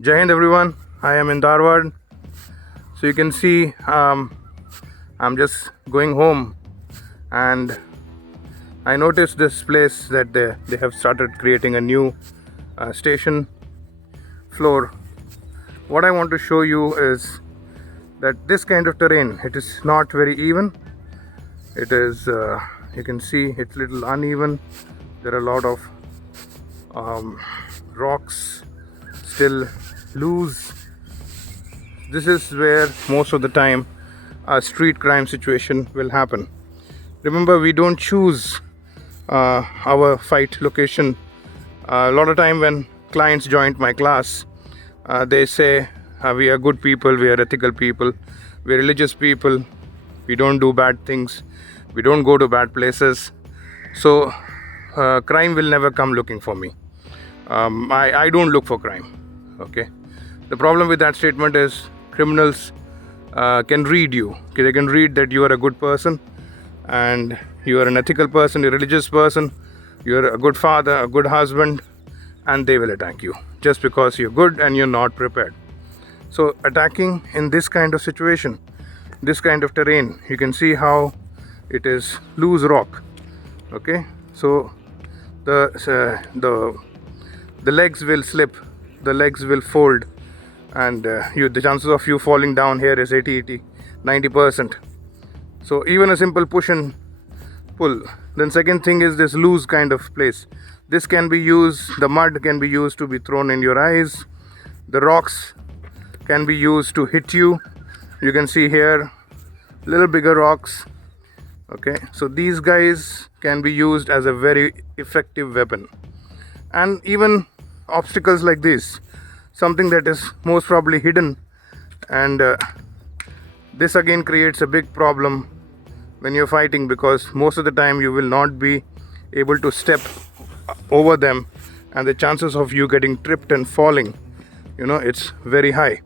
Jai Hind everyone, I am in Dharwad. So you can see I'm just going home and I noticed this place that they have started creating a new station floor. What I want to show you is that this kind of terrain, it is not very even. It is, you can see it's little uneven. There are a lot of rocks still loose. This is where most of the time a street crime situation will happen. Remember, we don't choose our fight location. A lot of time when clients joined my class, they say we are good people, we are ethical people, we are religious people, we don't do bad things, we don't go to bad places, so crime will never come looking for me. I don't look for crime. Okay, the problem with that statement is criminals can read you. Okay, they can read that you are a good person and you are an ethical person, a religious person, you are a good father, a good husband, and they will attack you just because you're good and you're not prepared. So attacking in this kind of situation, this kind of terrain, you can see how it is loose rock. Okay, so the legs will slip, the legs will fold, and the chances of you falling down here is 90%. So even a simple push and pull. Then second thing is this loose kind of place. This can be used, the mud can be used to be thrown in your eyes. The rocks can be used to hit you. You can see here little bigger rocks. Okay, so these guys can be used as a very effective weapon. And even obstacles like this, something that is most probably hidden, and this again creates a big problem when you're fighting, because most of the time you will not be able to step over them, and the chances of you getting tripped and falling, it's very high.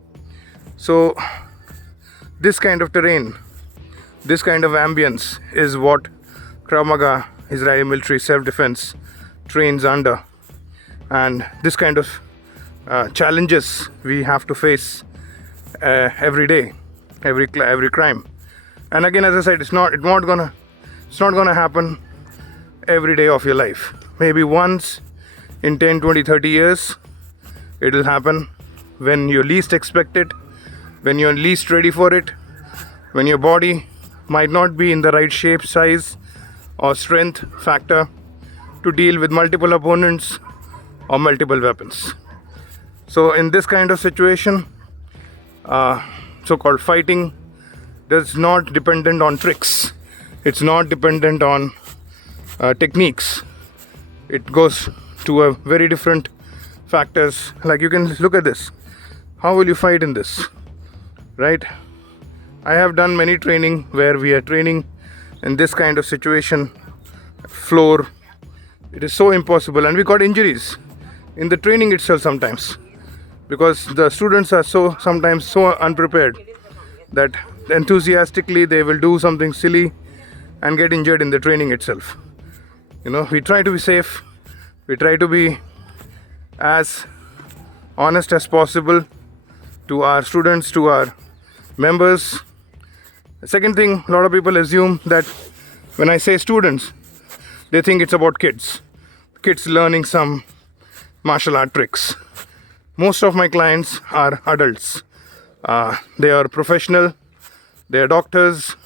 So this kind of terrain, this kind of ambience is what Krav Maga, Israeli military self-defense, trains under. And this kind of challenges we have to face every day, every crime. And again, as I said, it's not gonna happen every day of your life. Maybe once in 10, 20, 30 years, it will happen when you least expect it, when you're least ready for it, when your body might not be in the right shape, size, or strength factor to deal with multiple opponents or multiple weapons. So in this kind of situation, so-called fighting is not dependent on tricks. It's not dependent on techniques. It goes to a very different factors. Like you can look at this. How will you fight in this? Right? I have done many training where we are training in this kind of situation, floor. It is so impossible, and we got injuries in the training itself sometimes, because the students are sometimes so unprepared that enthusiastically they will do something silly and get injured in the training itself. We try to be safe, we try to be as honest as possible to our students, to our members. The second thing, a lot of people assume that when I say students, they think it's about kids learning some martial art tricks. Most of my clients are adults. They are professional, they are doctors,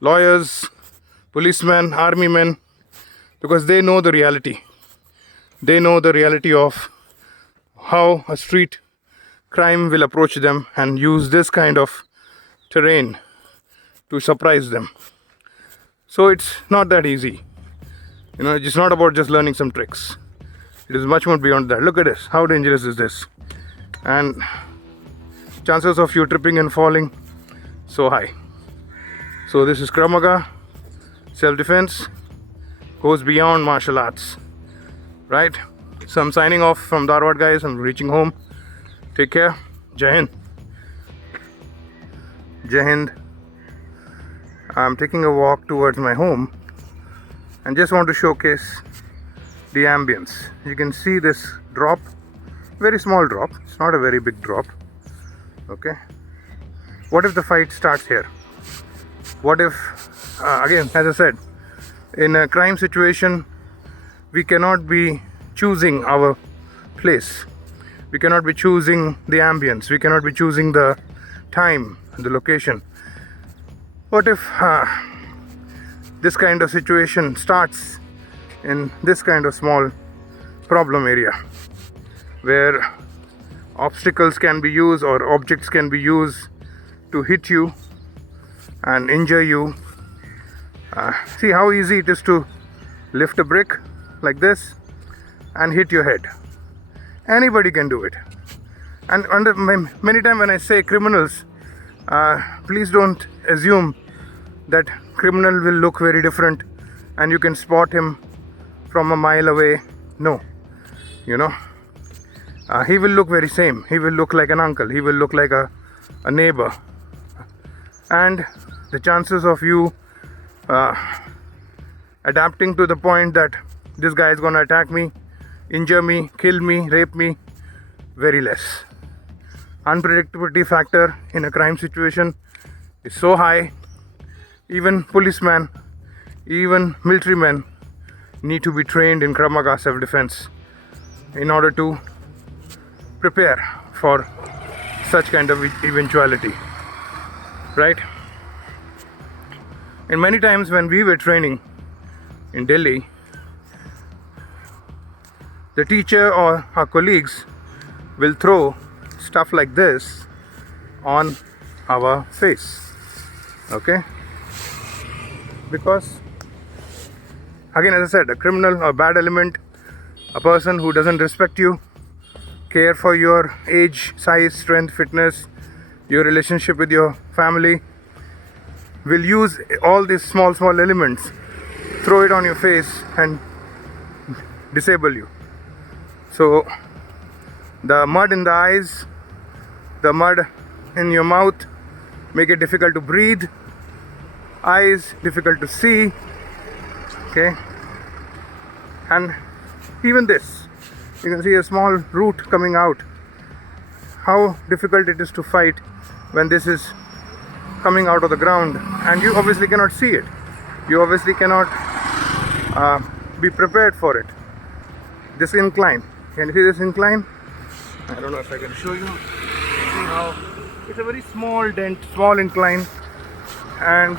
lawyers, policemen, army men, because they know the reality. They know the reality of how a street crime will approach them and use this kind of terrain to surprise them. So it's not that easy. It's not about just learning some tricks. It is much more beyond that. Look at this. How dangerous is this? And chances of you tripping and falling, so high. So this is Krav Maga self-defense, goes beyond martial arts. Right? So I'm signing off from Dharwad, guys. I'm reaching home. Take care. Jai Hind. Jai Hind. I'm taking a walk towards my home and just want to showcase the ambience. You can see this drop very small drop, it's not a very big drop. Okay, what if the fight starts here? What if again, as I said, in a crime situation we cannot be choosing our place, we cannot be choosing the ambience, we cannot be choosing the time, the location. What if this kind of situation starts in this kind of small problem area where obstacles can be used or objects can be used to hit you and injure you? See how easy it is to lift a brick like this and hit your head. Anybody can do it. And many times when I say criminals, please don't assume that criminal will look very different and you can spot him from a mile away. No, you know, he will look very same. He will look like an uncle, he will look like a neighbor, and the chances of you adapting to the point that this guy is gonna attack me, injure me, kill me, rape me, very less. Unpredictability factor in a crime situation is so high. Even policemen, even military men need to be trained in Krav Maga Self Defence in order to prepare for such kind of eventuality, right? And many times when we were training in Delhi, the teacher or our colleagues will throw stuff like this on our face, okay? Because again, as I said, a criminal or bad element, a person who doesn't respect you, care for your age, size, strength, fitness, your relationship with your family, will use all these small elements, throw it on your face and disable you. So the mud in the eyes, the mud in your mouth make it difficult to breathe, eyes difficult to see, okay? And even this, you can see a small root coming out. How difficult it is to fight when this is coming out of the ground and you obviously cannot see it, you obviously cannot be prepared for it. This incline, can you see this incline? I don't know if I can show you. See how it's a very small dent, small incline, and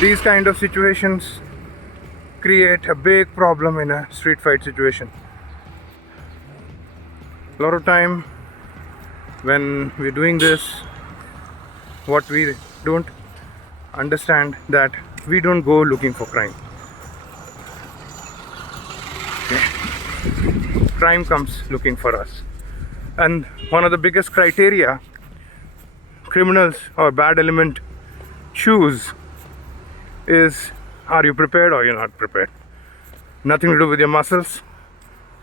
these kind of situations create a big problem in a street fight situation. A lot of time when we're doing this, what we don't understand that we don't go looking for crime. Okay. Crime comes looking for us. And one of the biggest criteria criminals or bad element choose is, are you prepared or you're not prepared? Nothing to do with your muscles,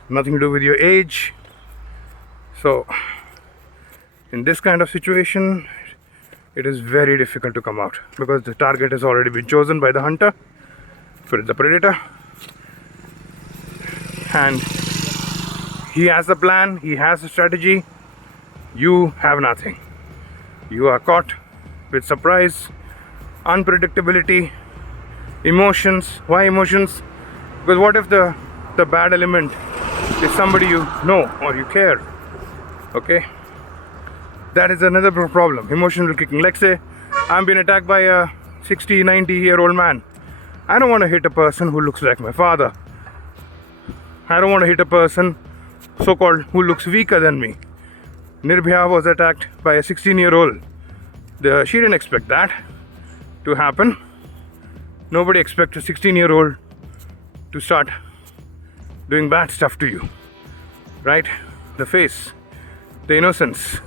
nothing to do with your age. So in this kind of situation, it is very difficult to come out because the target has already been chosen by the hunter, the predator, and he has the plan, he has the strategy. You have nothing. You are caught with surprise, unpredictability, emotions. Why emotions? Because what if the bad element is somebody you know or you care? Okay, that is another problem. Emotional kicking. Like say I'm being attacked by a 60-90-year-old man. I don't want to hit a person who looks like my father. I don't want to hit a person so-called who looks weaker than me. Nirbhaya was attacked by a 16-year-old. She didn't expect that to happen. Nobody expects a 16-year-old to start doing bad stuff to you, right? The face, the innocence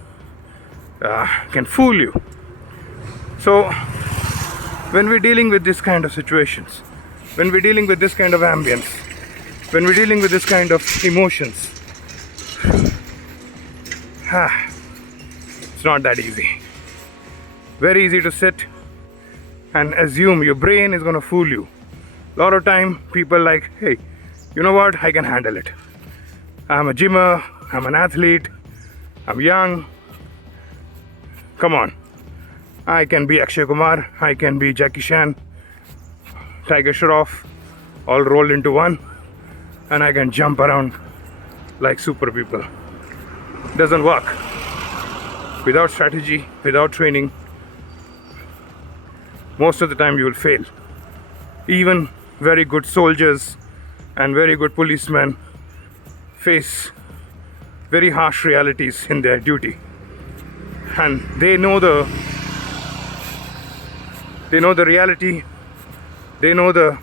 can fool you. So when we're dealing with this kind of situations, when we're dealing with this kind of ambience, when we're dealing with this kind of emotions, it's not that easy. Very easy to sit and assume your brain is going to fool you. A lot of time people like, hey, you know what, I can handle it. I'm a gymmer, I'm an athlete. I'm young. Come on. I can be Akshay Kumar. I can be Jackie Chan, Tiger Shroff, all rolled into one. And I can jump around like super people. Doesn't work. Without strategy, without training, most of the time you will fail. Even very good soldiers and very good policemen face very harsh realities in their duty, and they know the reality, they know the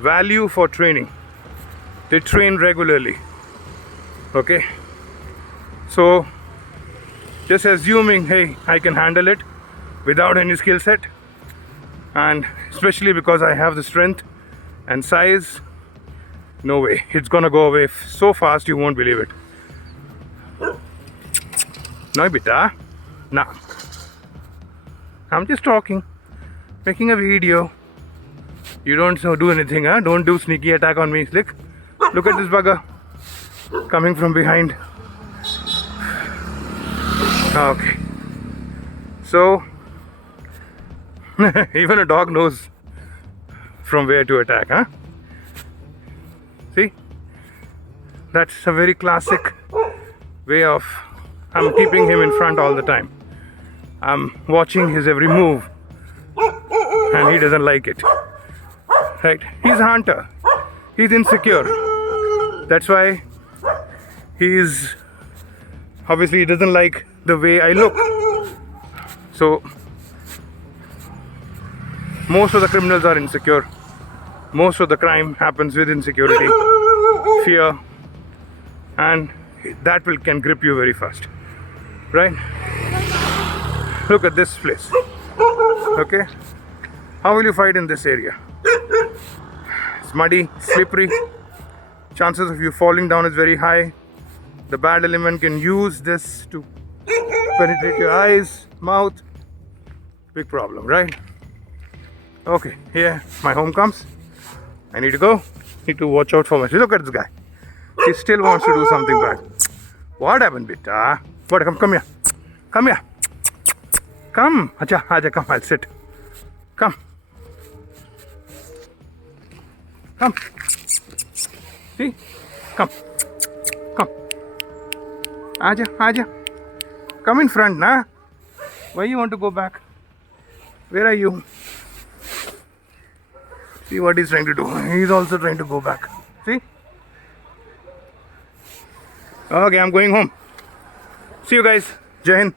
value for training. They train regularly. Okay, so just assuming, hey, I can handle it without any skill set, and especially because I have the strength and size, no way, it's gonna go away so fast you won't believe it. No, beta, no, I'm just talking, making a video. You don't do anything, huh? Don't do sneaky attack on me. Look at this bugger coming from behind. Okay, so even a dog knows from where to attack, huh? See, that's a very classic way of, I'm keeping him in front all the time. I'm watching his every move, and he doesn't like it. Right? He's a hunter. He's insecure. That's why he's obviously, he doesn't like the way I look. So most of the criminals are insecure. Most of the crime happens with insecurity, fear, and that can grip you very fast. Right? Look at this place. Okay? How will you fight in this area? It's muddy, slippery. Chances of you falling down is very high. The bad element can use this to penetrate your eyes, mouth. Big problem, right? Okay, here my home comes. I need to go. Need to watch out for myself. Look at this guy. He still wants to do something bad. What happened, beta? What? Come here. Come here. Come. Acha, come. I'll sit. Come. Come. See? Come. Come. Aja. Come in front, na? Why you want to go back? Where are you? See what he's trying to do. He's also trying to go back. See? Okay, I'm going home. See you guys. Jai Hind.